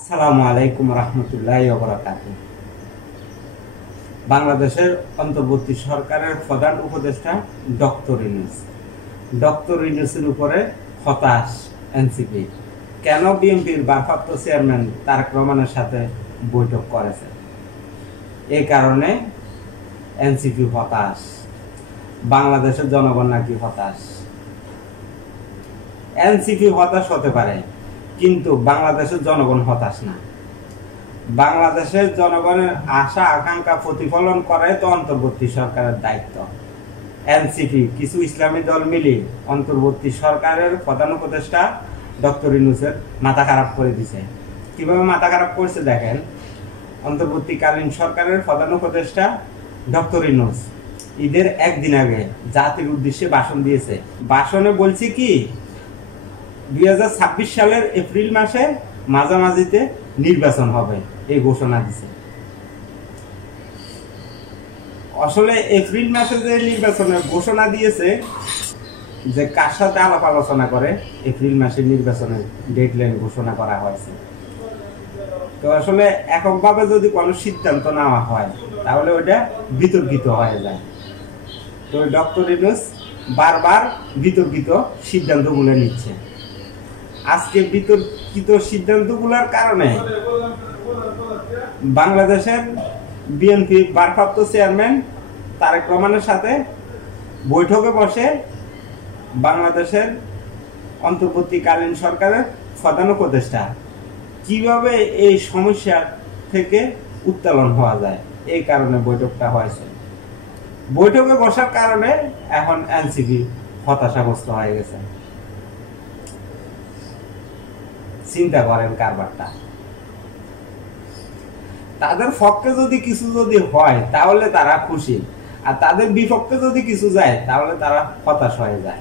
আসসালামু আলাইকুম রহমতুল্লাহি ওয়া বারাকাতুহু। বাংলাদেশের অন্তর্বর্তী সরকারের প্রধান উপদেষ্টা ডক্টর ইউনূসের উপরে হতাশ এনসিপি। কেন বিএনপির ভারপ্রাপ্ত চেয়ারম্যান তারেক রহমানের সাথে বৈঠক করেছে? এই কারণে এনসিপি হতাশ, বাংলাদেশের জনগণ নাকি হতাশ। এনসিপি হতাশ হতে পারে, কিন্তু বাংলাদেশের জনগণ হতাশ না। বাংলাদেশের জনগণের আশা আকাঙ্ক্ষা প্রতিফলন করাই তো অন্তর্বর্তী সরকারের দায়িত্ব। এনসিপি কিছু ইসলামী দল মিলে অন্তর্বর্তী সরকারের প্রধান উপদেষ্টা ডক্টর ইউনূসের মাথা খারাপ করে দিছে। কিভাবে মাথা খারাপ করছে দেখেন। অন্তর্বর্তীকালীন সরকারের প্রধান উপদেষ্টা ডক্টর ইউনূস ঈদের একদিন আগে জাতির উদ্দেশ্যে ভাষণ দিয়েছে। ভাষণে বলছে কি, 2026 সালের এপ্রিল মাসে মাঝামাঝিতে নির্বাচন হবে, এই ঘোষণা দিছে। আসলে এপ্রিল মাসে যে নির্বাচনের ঘোষণা দিয়েছে, যে কার সাথে আলাপ আলোচনা করে এপ্রিল মাসে নির্বাচনের ডেডলাইন ঘোষণা করা হয়েছে। তো আসলে এককভাবে যদি কোনো সিদ্ধান্ত নেওয়া হয় তাহলে ওটা বিতর্কিত হয়ে যায়। তো ডক্টর ইউনূস বারবার বিতর্কিত সিদ্ধান্তগুলো নিচ্ছে। আজকে বিতর্কিত সিদ্ধান্তগুলোর কারণে বাংলাদেশের বিএনপি ভারপ্রাপ্ত চেয়ারম্যান তারেক রহমানের সাথে বৈঠকে বসে বাংলাদেশের অন্তর্বর্তীকালীন সরকারের প্রধান উপদেষ্টা কিভাবে এই সমস্যা থেকে উত্তোলন হওয়া যায়, এই কারণে বৈঠকটা হয়েছে। বৈঠকে বসার কারণে এখন এনসিপি হতাশাগ্রস্ত হয়ে গেছে। চিন্তা করেন কারবারটা। তাদের পক্ষে যদি কিছু হয় তাহলে তারা খুশি, আর তাদের বিপক্ষে যদি কিছু যায় তাহলে তারা হতাশ হয়ে যায়।